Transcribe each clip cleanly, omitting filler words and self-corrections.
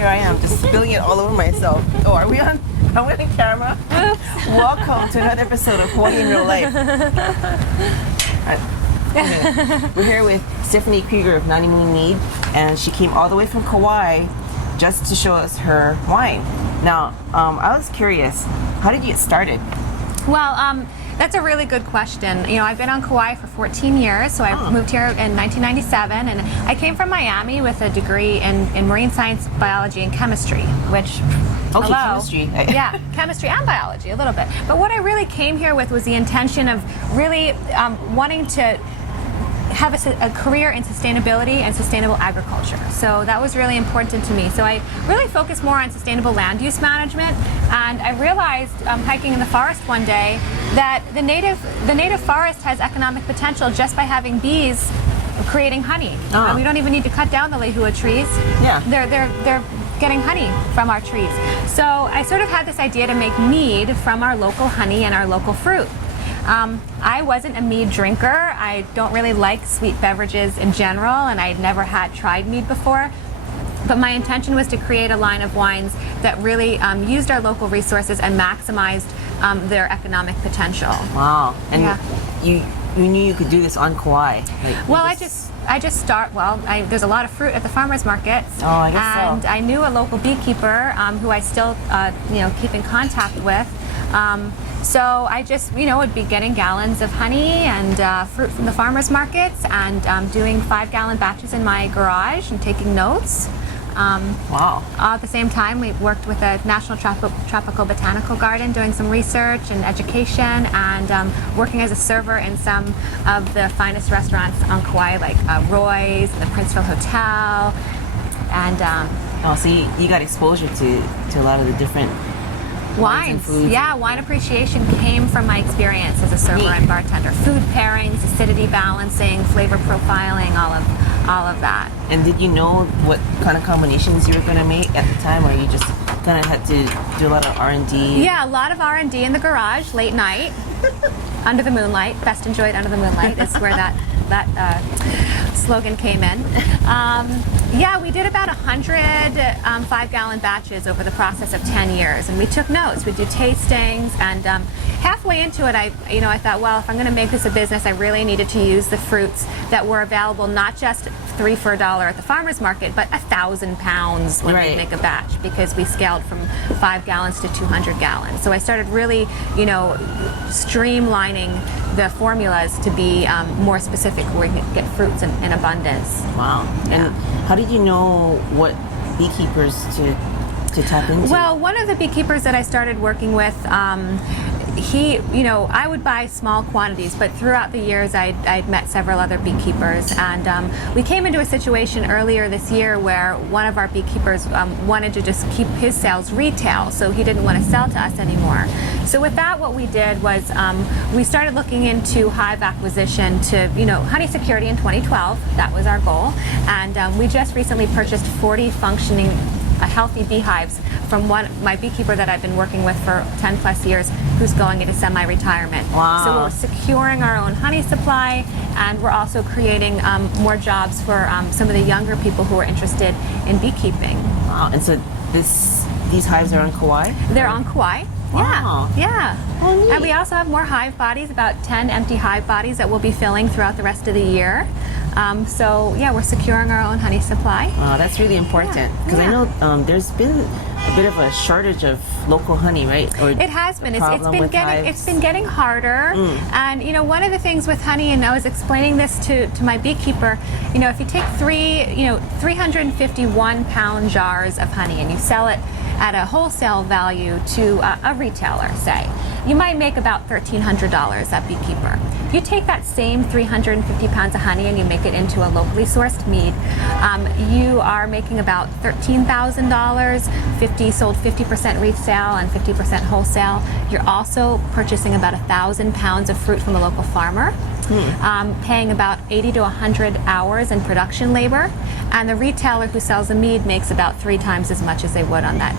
here I am, just spilling it all over myself. Oh, are we on camera? Welcome to another episode of Hawaii in Real Life. Okay. We're here with Stephanie Krieger of Nani Mead, and she came all the way from Kauai just to show us her wine. Now, I was curious, how did you get started? Well, that's a really good question. You know, I've been on Kauai for 14 years, so I moved here in 1997, and I came from Miami with a degree in marine science, biology, and chemistry, which... Okay, chemistry. Yeah, chemistry and biology, a little bit. But what I really came here with was the intention of really wanting to have a career in sustainability and sustainable agriculture. So that was really important to me. So I really focused more on sustainable land use management, and I realized hiking in the forest one day that the native forest has economic potential just by having bees creating honey. We don't even need to cut down the lehua trees. Yeah. They're getting honey from our trees. So I sort of had this idea to make mead from our local honey and our local fruit. I wasn't a mead drinker. I don't really like sweet beverages in general, and I'd never had tried mead before. But my intention was to create a line of wines that really used our local resources and maximized their economic potential. Wow. And you knew you could do this on Kauai. Well, there's a lot of fruit at the farmers markets. Oh, I guess so. And I knew a local beekeeper who I still, keep in contact with. So I just, would be getting gallons of honey and fruit from the farmers markets, and doing 5-gallon batches in my garage and taking notes. Wow. At the same time, we worked with a National Tropical Botanical Garden doing some research and education, and working as a server in some of the finest restaurants on Kauai, like Roy's and the Princeville Hotel. And so you got exposure to a lot of the different wines. Yeah, wine appreciation came from my experience as a server and bartender. Food pairings, acidity balancing, flavor profiling, all of that. And did you know what kind of combinations you were going to make at the time, or you just kind of had to do a lot of R&D? Yeah, a lot of R&D in the garage, late night, under the moonlight. Best enjoyed under the moonlight is where that slogan came in. We did about 100 5-gallon batches over the process of 10 years, and we took notes. We'd do tastings, and halfway into it, I thought, well, if I'm going to make this a business, I really needed to use the fruits that were available, not just 3 for $1 at the farmer's market, but 1,000 pounds when we make a batch, because we scaled from 5 gallons to 200 gallons. So I started really, streamlining the formulas to be more specific, where we can get fruits in abundance. Wow. Yeah. And how did you know what beekeepers to tap into? Well, one of the beekeepers that I started working with, I would buy small quantities, but throughout the years I'd met several other beekeepers, and we came into a situation earlier this year where one of our beekeepers wanted to just keep his sales retail, so he didn't want to sell to us anymore. So with that, what we did was we started looking into hive acquisition to, honey security in 2012. That was our goal, and we just recently purchased 40 functioning healthy beehives from my beekeeper that I've been working with for 10 plus years, who's going into semi-retirement. Wow. So we're securing our own honey supply, and we're also creating more jobs for some of the younger people who are interested in beekeeping. Wow. And so these hives are on Kauai? They're on Kauai. Wow. Yeah. Oh, neat. And we also have more hive bodies, about 10 empty hive bodies that we'll be filling throughout the rest of the year. We're securing our own honey supply. Wow, that's really important, because I know there's been a bit of a shortage of local honey, right? Or it has been. It's been getting harder. And one of the things with honey, and I was explaining this to my beekeeper, if you take 351-pound jars of honey and you sell it at a wholesale value to a retailer, say, you might make about $1,300 at beekeeper. If you take that same 350 pounds of honey and you make it into a locally sourced mead, you are making about $13,000, sold 50% retail and 50% wholesale. You're also purchasing about 1,000 pounds of fruit from a local farmer. paying about 80 to 100 hours in production labor. And the retailer who sells the mead makes about 3 times as much as they would on that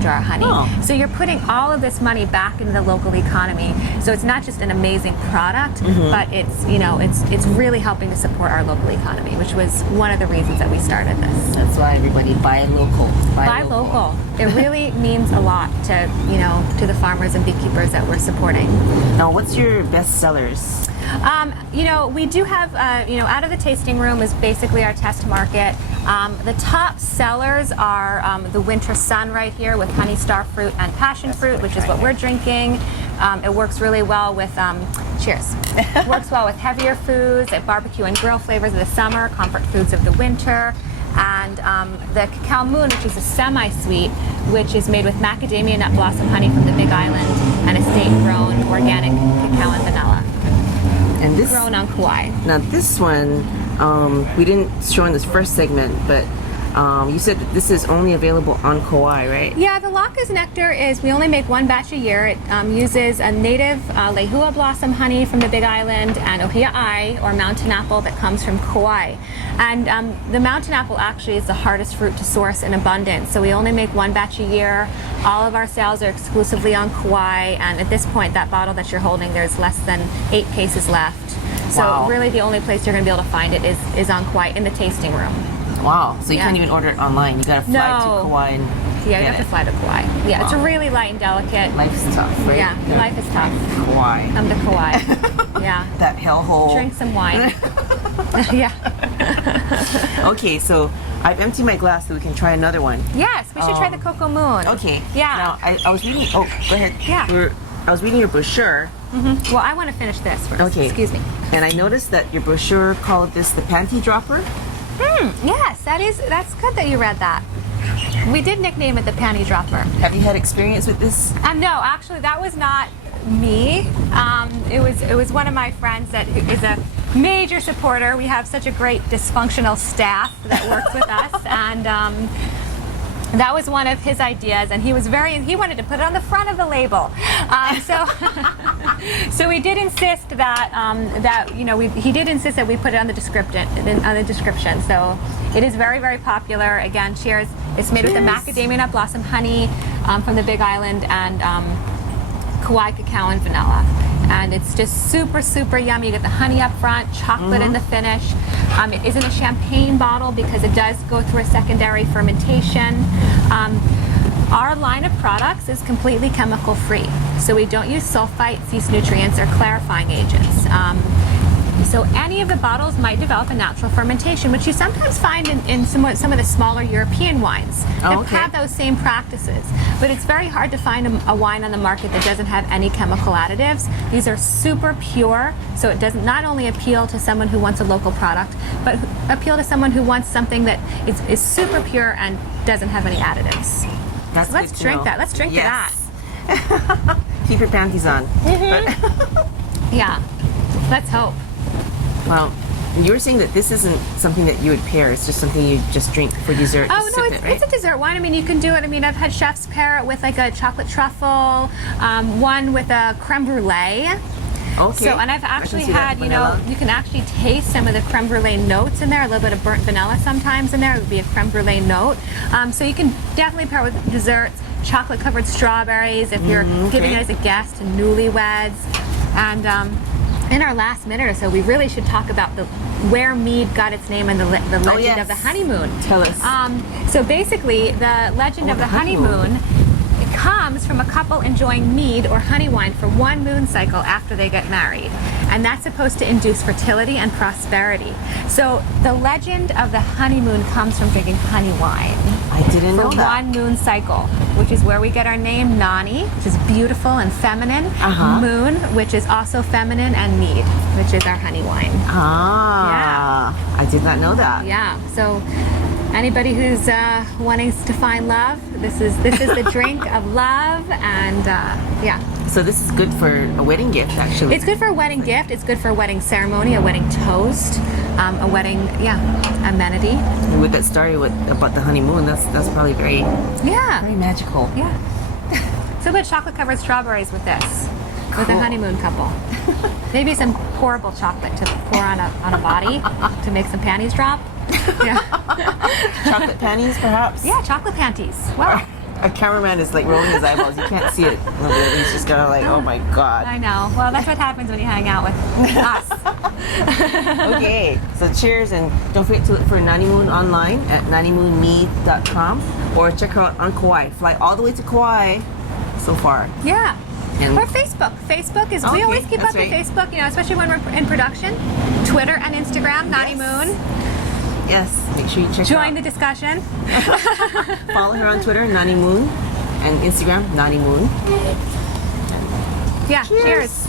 jar of honey. Oh. So you're putting all of this money back into the local economy. So it's not just an amazing product, but it's it's really helping to support our local economy, which was one of the reasons that we started this. That's why everybody buy local. Buy local. It really means a lot to to the farmers and beekeepers that we're supporting. Now, what's your best sellers? We do have, out of the tasting room is basically our test market. The top sellers are the Winter Sun right here with honey star fruit and passion fruit, which is what we're drinking. It works really well with, cheers. It works well with heavier foods, barbecue and grill flavors of the summer, comfort foods of the winter. And the Cacao Moon, which is a semi-sweet, which is made with macadamia nut blossom honey from the Big Island and estate-grown organic cacao and vanilla. And this Grown on Kauai. Now this one, we didn't show in this first segment, but you said that this is only available on Kauai, right? Yeah, the Laka's nectar is, we only make 1 batch a year. It uses a native lehua blossom honey from the Big Island and ohia'i, or mountain apple, that comes from Kauai. And the mountain apple actually is the hardest fruit to source in abundance, so we only make 1 batch a year. All of our sales are exclusively on Kauai, and at this point, that bottle that you're holding, there's less than 8 cases left. So Wow. really the only place you're going to be able to find it is on Kauai in the tasting room. Wow. So you Yeah. can't even order it online. You gotta fly to No. Kauai and Yeah, you get have to it. fly to Kauai. Yeah, it's Wow. Life's really light and delicate. tough, right? Yeah, life is tough. Kauai. Come to Kauai. Yeah. That hellhole. Drink some wine. Yeah. Okay, so I've emptied my glass so we can try another one. Yes, we should try the Cocoa Moon. Okay. Yeah. Now I was reading. Oh, go ahead. Yeah. I was reading your brochure. Well, I want to finish this first. Okay. Excuse me. And I noticed that your brochure called this the panty dropper. Yes, that's good that you read that. We did nickname it the panty dropper. Have you had experience with this? No, actually, that was not me. It was one of my friends that is a major supporter. We have such a great dysfunctional staff that works with us, and that was one of his ideas. And he wanted to put it on the front of the label. So we did insist that he did insist that we put it on the description. So it is very, very popular. Again, cheers. It's made with the macadamia nut blossom honey from the Big Island and Kauai cacao and vanilla. And it's just super, super yummy. You get the honey up front, chocolate in the finish. It isn't a champagne bottle because it does go through a secondary fermentation. Our line of products is completely chemical free. So we don't use sulfites, yeast nutrients, or clarifying agents. So any of the bottles might develop a natural fermentation, which you sometimes find in some of the smaller European wines that have those same practices. But it's very hard to find a wine on the market that doesn't have any chemical additives. These are super pure, so it doesn't not only appeal to someone who wants a local product, but appeal to someone who wants something that is super pure and doesn't have any additives. That's So let's good to drink know. that. Let's drink to that. Keep your panties on. Yeah. Let's hope. Well, you were saying that this isn't something that you would pair. It's just something you just drink for dessert. Oh just no, sip it's, it, right? it's a dessert wine. I mean, you can do it. I mean, I've had chefs pair it with like a chocolate truffle, one with a creme brulee. Okay. So, and I've I can actually see that. had, Vanilla. you can actually taste some of the creme brulee notes in there. A little bit of burnt vanilla sometimes in there. It would be a creme brulee note. So you can definitely pair it with desserts. Chocolate covered strawberries if you're giving it as a guest to newlyweds. And in our last minute or so, we really should talk about where Mead got its name and the legend yes. of the honeymoon. Tell us. So basically, the legend of the honeymoon, it comes from a couple enjoying mead or honey wine for 1 moon cycle after they get married. And that's supposed to induce fertility and prosperity. So the legend of the honeymoon comes from drinking honey wine I didn't for know that. 1 moon cycle, which is where we get our name Nani, which is beautiful and feminine. Moon, which is also feminine, and Mead, which is our honey wine. Ah. I did not know that. Yeah. So anybody who's wanting to find love, this is the drink of love, and yeah. So this is good for a wedding gift, actually. It's good for a wedding gift. It's good for a wedding ceremony, a wedding toast, a wedding, amenity. With that story about the honeymoon, that's probably very Yeah. magical. Yeah. So good chocolate covered strawberries with this. with a honeymoon couple. Maybe some horrible chocolate to pour on a body to make some panties drop. Yeah. Chocolate panties, perhaps? Yeah, chocolate panties. Wow. A cameraman is like rolling his eyeballs. You can't see it. He's just kind of like, oh my god. I know. Well, that's what happens when you hang out with us. Okay, so cheers, and don't forget to look for Nani Moon online at nanimoonmead.com or check her out on Kauai. Fly all the way to Kauai so far. Yeah. And- or Facebook. Facebook is, we Okay, always keep up that's with right. Facebook, you know, especially when we're in production. Twitter and Instagram, Nani Moon. Yes, make sure you check her Join out. the discussion. Follow her on Twitter, Nani Moon, and Instagram, Nani Moon. Yeah, Cheers. cheers.